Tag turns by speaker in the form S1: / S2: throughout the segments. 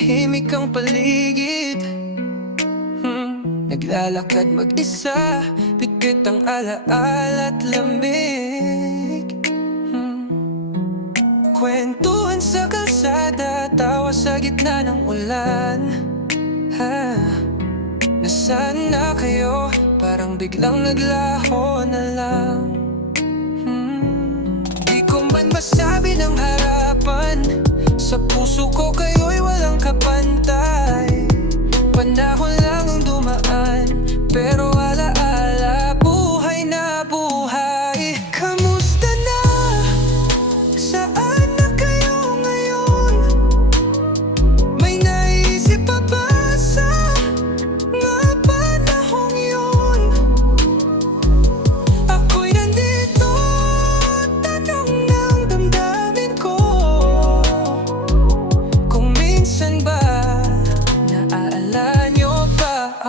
S1: tahimik ang paligid hmm. Naglalakad mag-isa Pikit ang alaala at lamig hmm. Kwentuhan sa kalsada Tawa sa gitna ng ulan ha. Nasaan na kayo? Parang biglang naglaho na lang hmm. Di ko man masabi ng harapan Sa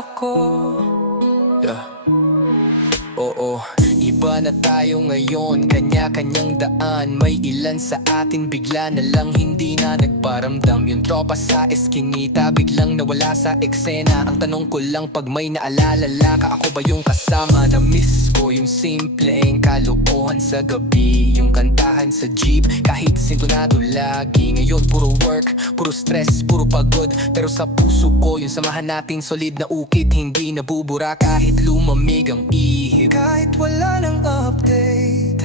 S1: ako? Yeah. Oo, iba na tayo ngayon? Kanya-kanyang daan. May ilan sa atin bigla na lang Hindi na nagparamdam. Yung tropa sa eskinita Biglang nawala sa eksena. Ang tanong ko lang pag may naalala ka Ako ba yung kasama? Na miss ko Yung simpleng kalokohan sa gabi. Yung kantahan sa jeep Kahit sintonado lagi. Ngayon puro work, puro stress, puro pagod. Pero sa puso ko Yung samahan natin solid na ukit Hindi nabubura kahit lumamig ang ihip. Kahit wala ng update.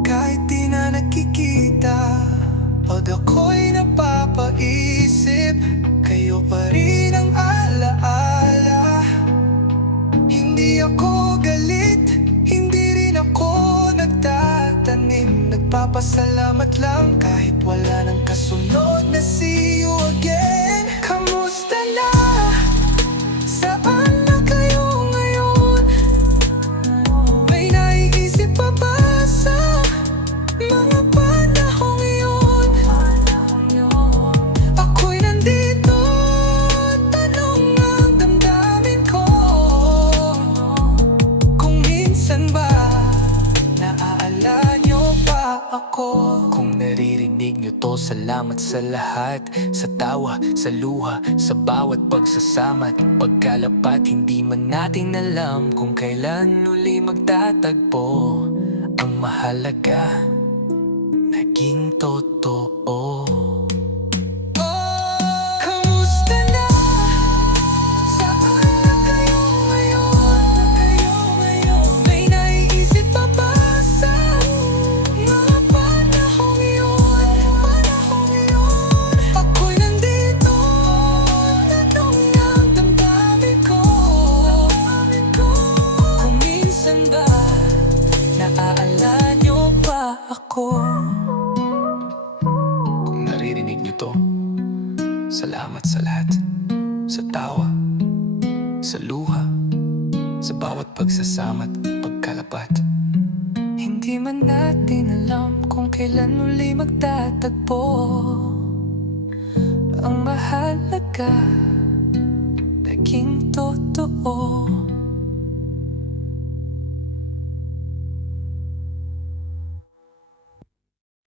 S1: Kahit di na nakikita Pag ako'y napapaisip Kayo pa rin ang alaala. Hindi ako galit Hindi rin ako nagtatanim. Nagpapasalamat lang Kahit wala ng kasunod na see you again ako. Kung naririnig nyo to Salamat sa lahat. Sa tawa, sa luha Sa bawat pagsasama't pagkalapat Hindi man natin alam Kung kailan uli magtatagpo. Ang mahalaga Naging totoo ako? Kung naririnig nyo to Salamat sa lahat. Sa tawa Sa luha Sa bawat pagsasama't pagkalapat. Hindi man natin alam Kung kailan uli magtatagpo. Ang mahalaga Naging totoo